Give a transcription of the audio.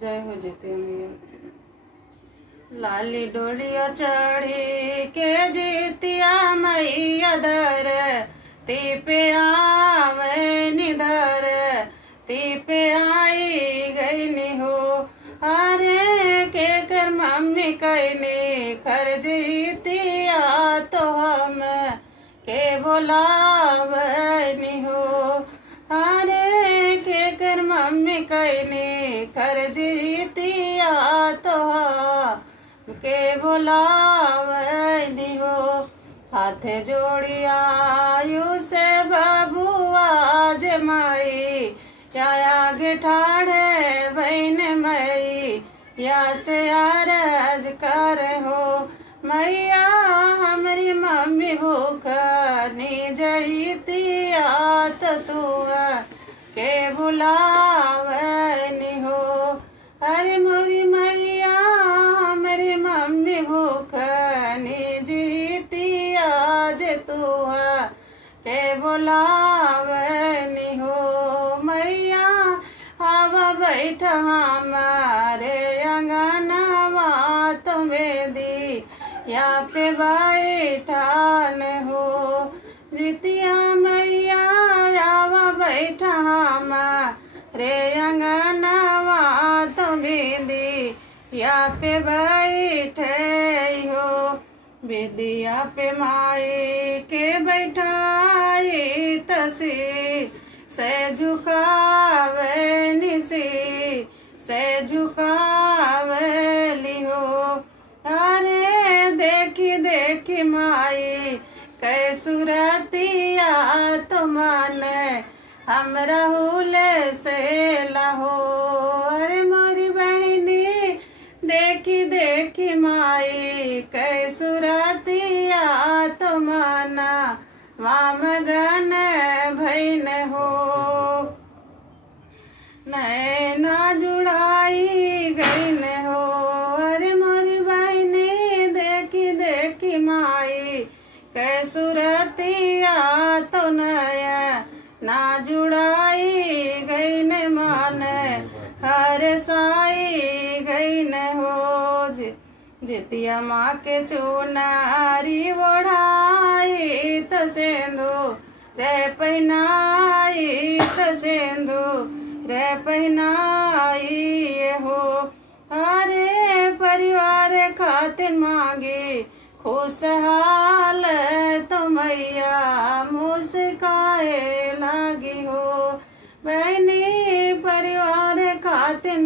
जय हो जितिया मैया। लाली डोलिया चढ़ी के जितिया मैया दर ती पे आवे निधर ती पे आई गई नि हो। अरे के कर मम्मी कहनी खर जितिया तो हम के बोलावनी हो। अरे के कर मम्मी कहनी खर जितिया तो के बोलावनी हो। हाथ जोड़िया यू से बबुआ जे मई या आगे ठाड़े बहन मई या से अरज कर हो। मैया हमारी मम्मी भूख नी जईतिया तो तू के बुलावनी हो। अरे मोरी मैया हमारी मम्मी भूख नी जीतिया जे तू के बुलावनी हो। मैया हवा बैठा हमारे अंगनवा तुम्हें दी या पे बैठान हो। जितिया मैया हवा बैठा हमारे अंगनवा तुम्हें दी या पे बैठे हो। विदिया पे माई के बैठाई तसी से झुकावे निसी से झुकावे लिहो। अरे देखी देखी माई कै सुरतिया तो मन हम राहुले से लहो। अरे मोरी बहनी देखी देखी माई कै सुरतिया तो मन वाम गन भैन हो। नैना जुड़ाई गईन हो। अरे मोरी बहनी देखी देखी माई कै सुरतिया तो नया ना जुड़ाई गईन मन हर साई गईन हो। जितिया माँ के चुनारी ओढ़ाई तो सेंधु रे पहनाई तो सेंधु रे पहनाई हो। अरे परिवार खातिर मांगी खुशहाल तो मैया मुस्काए लागी हो। बहनी परिवार खातिर